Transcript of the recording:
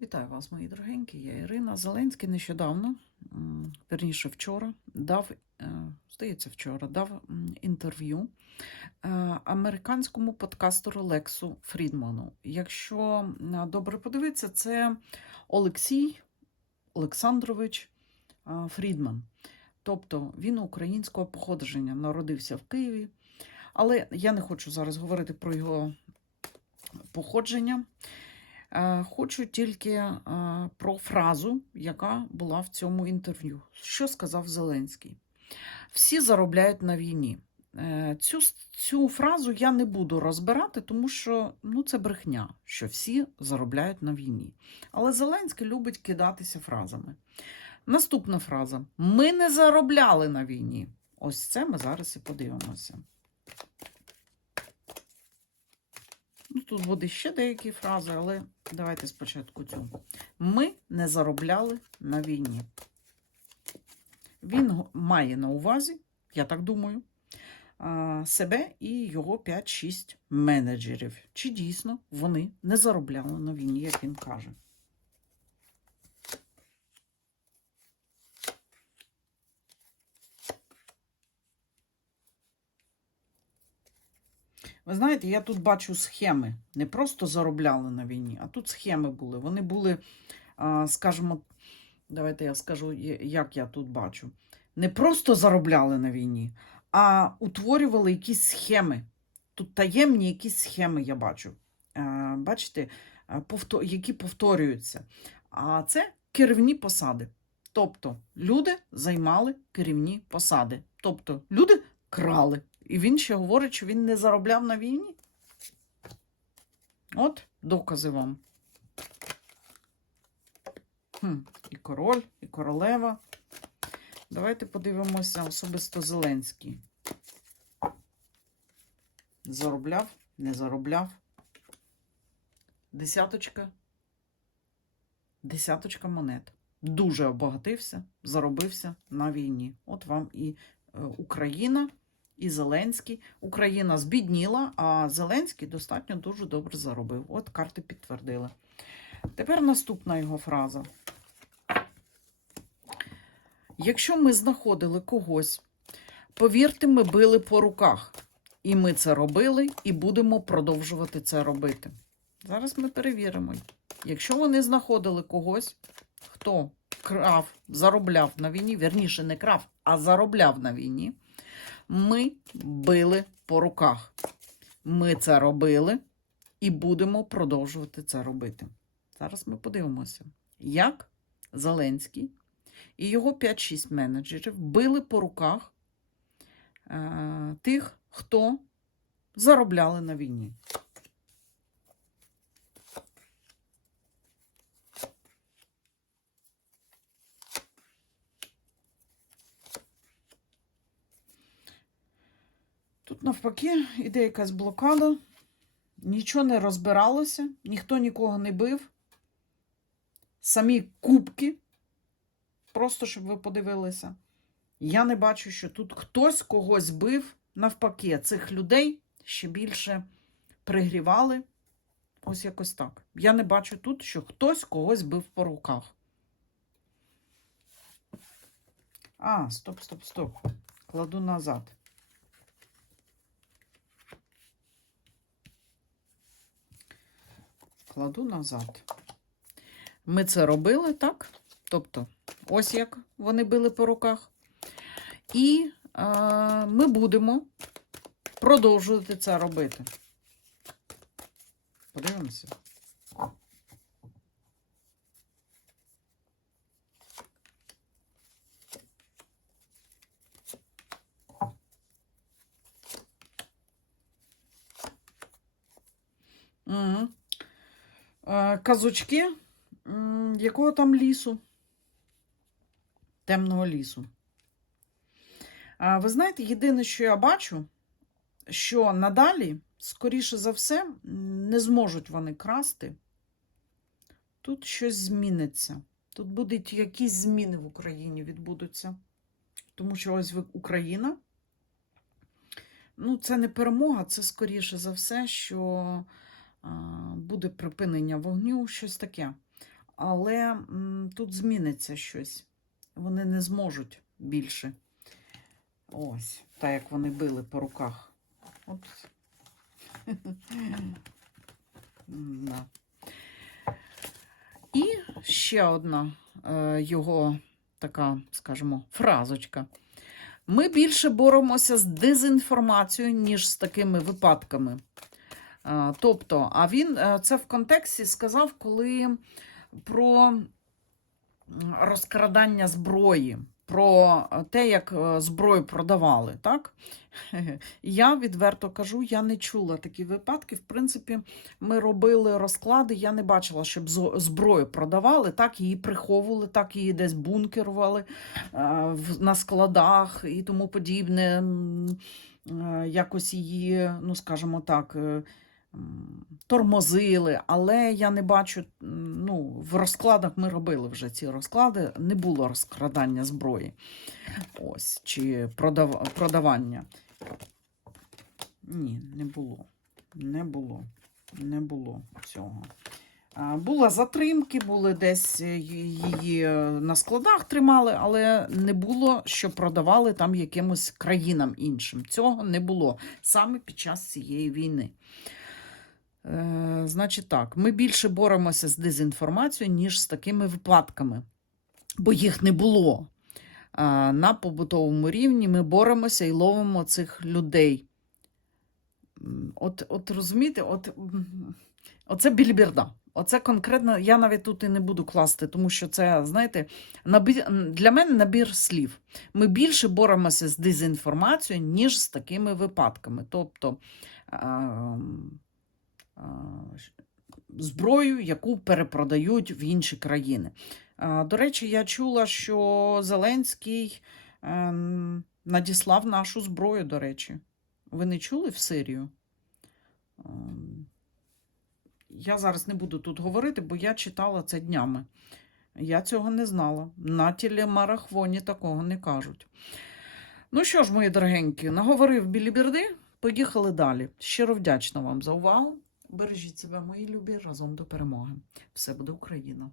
Вітаю вас, мої дорогенькі. Я Ірина. Зеленський нещодавно, верніше вчора, дав, е, здається, вчора дав інтерв'ю е, американському подкастеру Лексу Фрідману. Якщо добре подивитися, це Олексій Олександрович е, Фрідман. Тобто він українського походження, народився в Києві. Але я не хочу зараз говорити про його походження. Е, Хочу тільки е, про фразу, яка була в цьому інтерв'ю. Що сказав Зеленський? Всі заробляють на війні. Е, Цю, цю фразу я не буду розбирати, тому що ну, це брехня, що всі заробляють на війні. Але Зеленський любить кидатися фразами. Наступна фраза: Ми не заробляли на війні. Ось це ми зараз і подивимося. Ну, тут буде ще деякі фрази, але давайте спочатку цю. Ми не заробляли на війні. Він має на увазі, я так думаю, себе і його 5-6 менеджерів. Чи дійсно вони не заробляли на війні, як він каже. Ви знаєте, я тут бачу схеми. Не просто заробляли на війні, а тут схеми були. Вони були, скажімо, давайте я скажу, як я тут бачу. Не просто заробляли на війні, а утворювали якісь схеми. Тут таємні якісь схеми я бачу. Бачите, які повторюються. А це керівні посади. Тобто люди займали керівні посади. Тобто люди крали. І він ще говорить, що він не заробляв на війні. От докази вам. Хм, і король, і королева. Давайте подивимося особисто Зеленський. Заробляв, не заробляв. Десяточка. Десяточка монет. Дуже обагатився, заробився на війні. От вам і е, Україна, і Зеленський. Україна збідніла, а Зеленський достатньо дуже добре заробив. От карти підтвердили. Тепер наступна його фраза. Якщо ми знаходили когось, повірте, ми били по руках. І ми це робили, і будемо продовжувати це робити. Зараз ми перевіримо. Якщо вони знаходили когось, хто крав, заробляв на війні, вірніше, не крав, а заробляв на війні, ми били по руках. Ми це робили і будемо продовжувати це робити. Зараз ми подивимося, як Зеленський і його 5-6 менеджерів били по руках е, тих, хто заробляли на війні. Тут навпаки іде якась блокада, нічого не розбиралося, ніхто нікого не бив. Самі кубки, просто щоб ви подивилися. Я не бачу, що тут хтось когось бив. Навпаки, цих людей ще більше пригрівали. Ось якось так. Я не бачу тут, що хтось когось бив по руках. А, стоп, стоп, стоп. Кладу назад. Кладу назад. Ми це робили, так? Тобто, ось як вони били по руках. І е, ми будемо продовжувати це робити. Подивимося. Угу. Е, казочки якого там лісу? Темного лісу. Ви знаєте, єдине, що я бачу, що надалі, скоріше за все, не зможуть вони красти. Тут щось зміниться. Тут будуть якісь зміни в Україні відбудуться. Тому що ось Україна. Ну, це не перемога, це скоріше за все, що буде припинення вогню, щось таке. але тут зміниться щось. Вони не зможуть більше. Ось, так як вони били по руках. От. Да. І ще одна е, його така, скажімо, фразочка. Ми більше боремося з дезінформацією, ніж з такими випадками. Е, Тобто, а він е, це в контексті сказав, коли про розкрадання зброї, про те, як е, зброю продавали. Так? Я відверто кажу, я не чула такі випадки. В принципі, ми робили розклади, я не бачила, щоб зброю продавали, так її приховували, так її десь бункерували е, на складах і тому подібне. Е, Якось її, ну скажімо так, е, тормозили, але я не бачу, ну, в розкладах ми робили вже ці розклади, не було розкрадання зброї. Ось, чи продав, продавання. Ні, не було. Не було. Не було цього. А, Були затримки, були десь е, її е, на складах тримали, але не було, що продавали там якимось країнам іншим. Цього не було саме під час цієї війни. Е, значить так, ми більше боремося з дезінформацією, ніж з такими випадками, бо їх не було. На побутовому рівні ми боремося і ловимо цих людей. От, от розумієте, от, оце біліберда. Оце конкретно, я навіть тут і не буду класти, тому що це, знаєте, набір, для мене набір слів. Ми більше боремося з дезінформацією, ніж з такими випадками. Тобто ш- зброю, яку перепродають в інші країни. До речі, я чула, що Зеленський ем, надіслав нашу зброю, до речі. Ви не чули в Сирію? Ем, Я зараз не буду тут говорити, бо я читала це днями. Я цього не знала. На телемарахвоні такого не кажуть. Ну що ж, мої дорогенькі, наговорив біліберди, поїхали далі. Щиро вдячна вам за увагу. Бережіть себе, мої любі, разом до перемоги. Все буде Україна!